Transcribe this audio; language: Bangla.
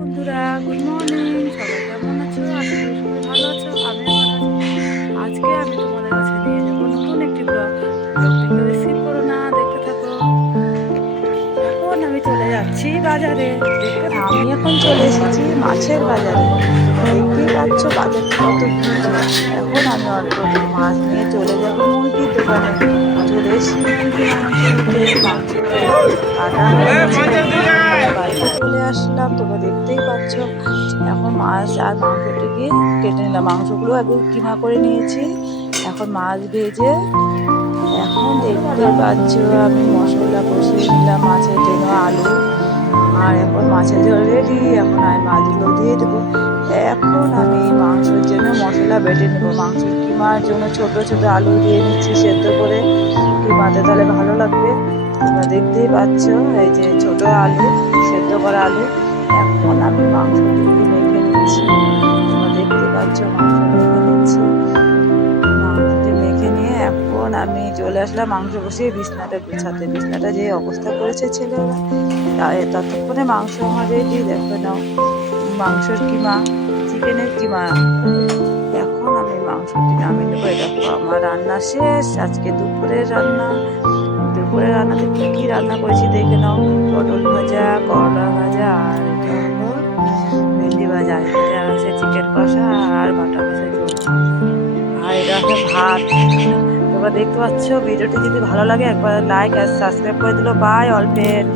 বন্ধুরা, গুড মর্নিং। সবাই কেমন আছো? আশা করি সবাই ভালো আছো, আমিও ভালো আছি। আজকে আমি তোমাদের কাছে নিয়ে যাবো নতুন একটি ব্লগটিকে স্কিপ করো না, দেখতে থাকো। এখন আমি চলে যাচ্ছি বাজারে, দেখতে থাকো। আমি এখন চলে এসেছি মাছের বাজারে। দেখতেই পাচ্ছ বাজারটা কত ভিড়। এখন আমি অল্প একটু মাছ নিয়ে চলে যাবো মুরগির দোকানে। চলে এসেছি মুরগি মাংস নিতে। মাংস কাটা হয়ে গেছে, আমি বাড়িতে চলে আসলাম। তোমরা দেখতেই পাচ্ছ এখন মাছ আর মাংসটিকে কেটে নিলাম। মাংসগুলো একদম কিমা করে নিয়েছি। এখন মাছ ভেজে এখন দেখতে পাচ্ছ আমি মশলা কষিয়ে নিলাম মাছের জন্য, আলু আর এখন মাছের জন্য রেডি। এখন আমি মাছগুলো দিয়ে দেবো। এখন আমি মাংসের জন্য মশলা বেটে নেবো। মাংসের কিমার জন্য ছোট ছোট আলু দিয়ে নিচ্ছি সেদ্ধ করে, কিমাতে তাহলে ভালো লাগবে। তোমরা দেখতেই পাচ্ছ এই যে ছোট আলু, সেদ্ধ করা আলু। এখন আমি মাংসটিকে মেখে নিচ্ছি। তোমরা দেখতে পাচ্ছ মাংস মেখে নিচ্ছি। মাংসটি মেখে নিয়ে এখন আমি চলে আসলাম মাংস বসিয়ে বিছনাটা গুছাতে। বিছনাটা যে অবস্থা করেছে ছেলেরা, ততক্ষণে মাংস আমার রেডি। দেখো নাও, মাংসের কিমা, চিকেনের কিমা। এখন আমি মাংসটি নামিয়ে নেবো। দেখো আমার রান্না শেষ। আজকে দুপুরের রান্না। দুপুরের রান্নাতে কি কি রান্না করেছি দেখে নাও। পটল ভাজা, করলা ভাজা, আর এটা হলো ভেন্ডি ভাজা, আর এটা আছে চিকেন কষা আর বাটা কষা ঝোল, আর এটা আছে ভাত। তোমরা দেখতে পাচ্ছ। ভিডিওটি যদি ভালো লাগে একবার লাইক আর সাবস্ক্রাইব করে দিলো। Bye all friend.